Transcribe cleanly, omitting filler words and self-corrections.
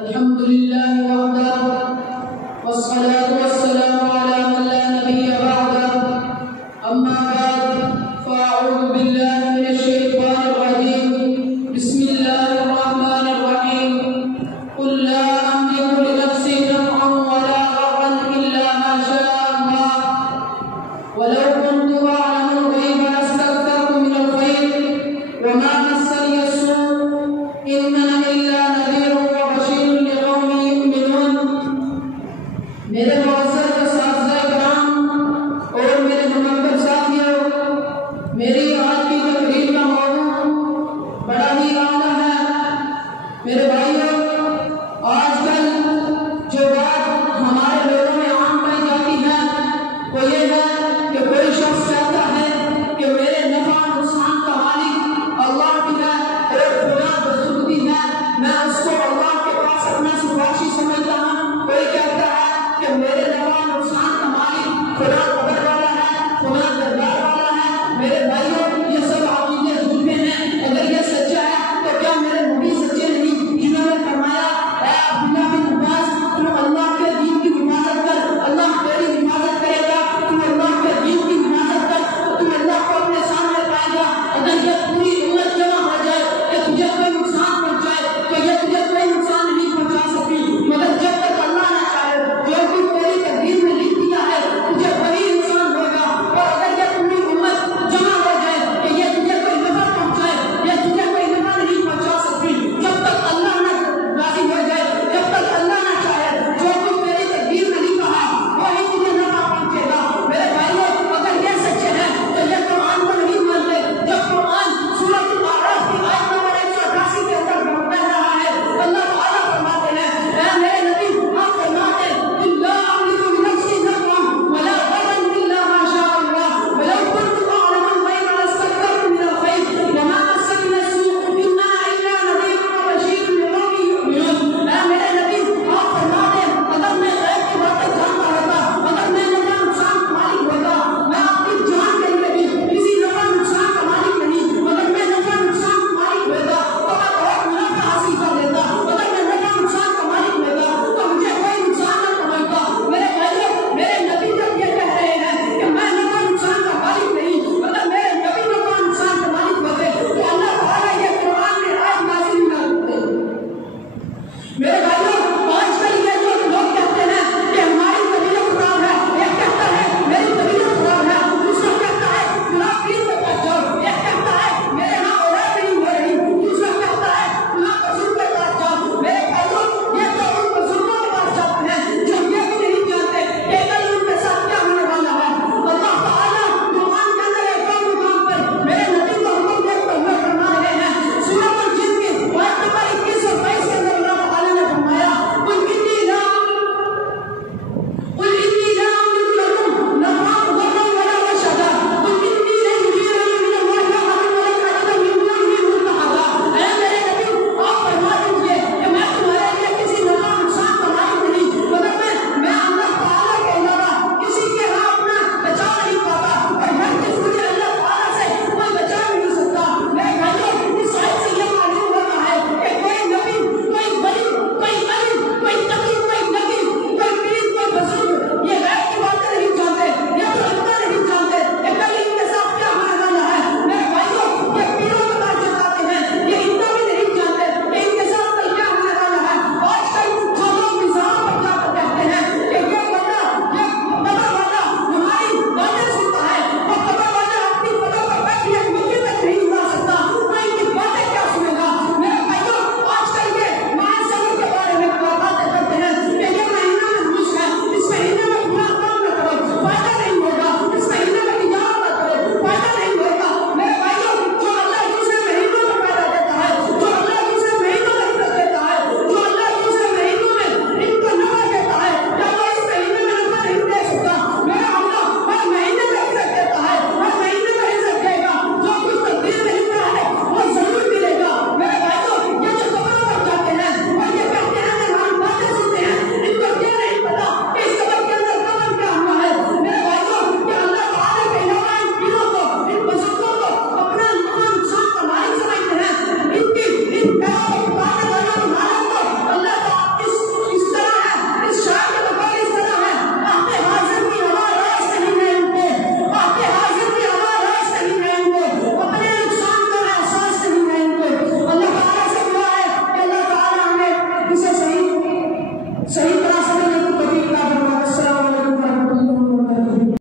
अल्हम्दुलिल्लाह वहदह वस्सलातु वस्सलामु अला मन ला नबिय्य बअदह अम्मा बाद फ़अऊज़ु बिल्लाहि मिनश शैतानिर रजीम बिस्मिल्लाहिर रहमानिर रहीम कुल ला अमलिकु लिनफ्सी नफ़अन वला ज़ररन इल्ला मा शाअ अल्लाह वलौ कुन्तु अअलमुल ग़ैब लस्तक्थरतु मिनल ख़ैर वमा मस्सनिय अस्सू' इन अना इल्ला नज़ीरुन व बशीरुन लिक़ौमिन युमिनून। मेरे मुअज़्ज़ज़ असातिज़ा किराम और मेरे मुनव्वर साथियों, मेरी आज की तकरीर का मौजू बड़ा ही आला है। मेरे भाइयों, आजकल जो बात हमारे लोगों में आम पाई जाती है वो ये है कि कोई शख्स कहता है कि मेरे नफ़ा नुकसान का मालिक अल्लाह की है और खुदा बुजुर्ग है, मैं उसको अल्लाह के पास अपना सिफारिशी समझता हूँ। कोई कहता है कि मेरे नफ़ा नुकसान का मालिक खुदा कबर वाला है, खुदा दरबार वाला है। मेरे भाइयों, ये सब अकीदे झूठे हैं। अगर ये सच्चा है तो क्या मेरे नबी सच्चे नहीं, जिन्होंने फरमाया ऐ अब्दुल्लाह बिन अब्बास, तुम अल्लाह के दीन की हिफाजत कर, अल्लाह तेरी हिफाजत करेगा। तुम अल्लाह के दीन की हिफाजत कर तो तुम अल्लाह को अपने सामने पाएगा। अगर ये पूरी उम्मत जमा हो जाए कि तुझे कोई नुकसान पहुंचाए तो ये तुझे कोई नुकसान नहीं पहुंचा सकती, मगर जब तक अल्लाह न चाहे, जो कुछ तेरी तकदीर में लिख दिया है तुझे वही नुकसान होगा। और अगर ये पूरी उम्मत जमा हो जाए कि ये तुझे कोई नफा पहुंचाए, ये तुझे कोई नफा नहीं पहुंचा सकती, जब तक अल्लाह न राजी हो जाए, जब तक अल्लाह न चाहे, जो कुछ तेरी तकदीर में लिखा है वही तुझे नफा पहुंचेगा। मेरे भाइयों, अगर ये सच्चे हैं तो ये कुरान को नहीं मानते। जब कुरान सूरह अल-आराफ की आयत नंबर 188 के अंदर कह रहा है, अल्लाह ताला फरमाते हैं, ऐ मेरे नबी आप फरमाते हैं कुल ला अमलिकु लिनफ्सी नफ़अन वला ज़ररन इल्ला मा शाअ अल्लाह वलौ कुन्तु अअलमुल ग़ैब लस्तक्थरतु मिनल ख़ैर वमा मस्सनिय अस्सू' इन अना इल्ला नज़ीरुन व बशीरुन लिक़ौमिन युमिनून। ऐ मेरे नबी आप फरमाते हैं, अगर मैं गैब की बातें जानता होता, अगर मैं नफ़ा नुकसान का मालिक होता, मैं आपकी जान के लिए भी किसी नफ़ा नुकसान का मालिक नहीं, अगर मैं नफ़ा नुकसान का मालिक होता तो मैं बहुत मुनाफा हासिल कर लेता। अगर मैं नफ़ा नुकसान का मालिक होता तो मुझे कोई नुकसान न पहुंचता। मेरे भाइयों, मेरे नबी जब ये कह रहे हैं कि मैं नफ़ा नुकसान का मालिक नहीं, अगर मेरे नबी नफ़ा नुकसान का मालिक होते तो अल्लाह ताला ये कुरान में आयत नाज़िल न करते। मेरे